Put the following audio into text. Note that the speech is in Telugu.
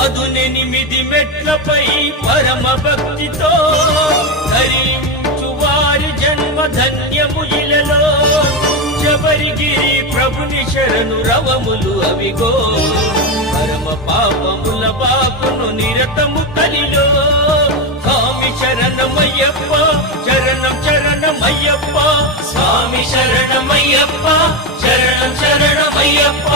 పదునెనిమిది మెట్లపై పరమ భక్తితో ధరించు వారి జన్మ ధన్యము ఇలలో. శబరిగిరి ప్రభుని శరణు రవములు అవిగో, పరమ పాపముల బాపును నిరతము కలిలో. స్వామి శరణమయ్యప్ప, శరణం శరణమయ్యప్ప, స్వామి శరణమయ్యప్ప, శరణం శరణమయ్యప్ప.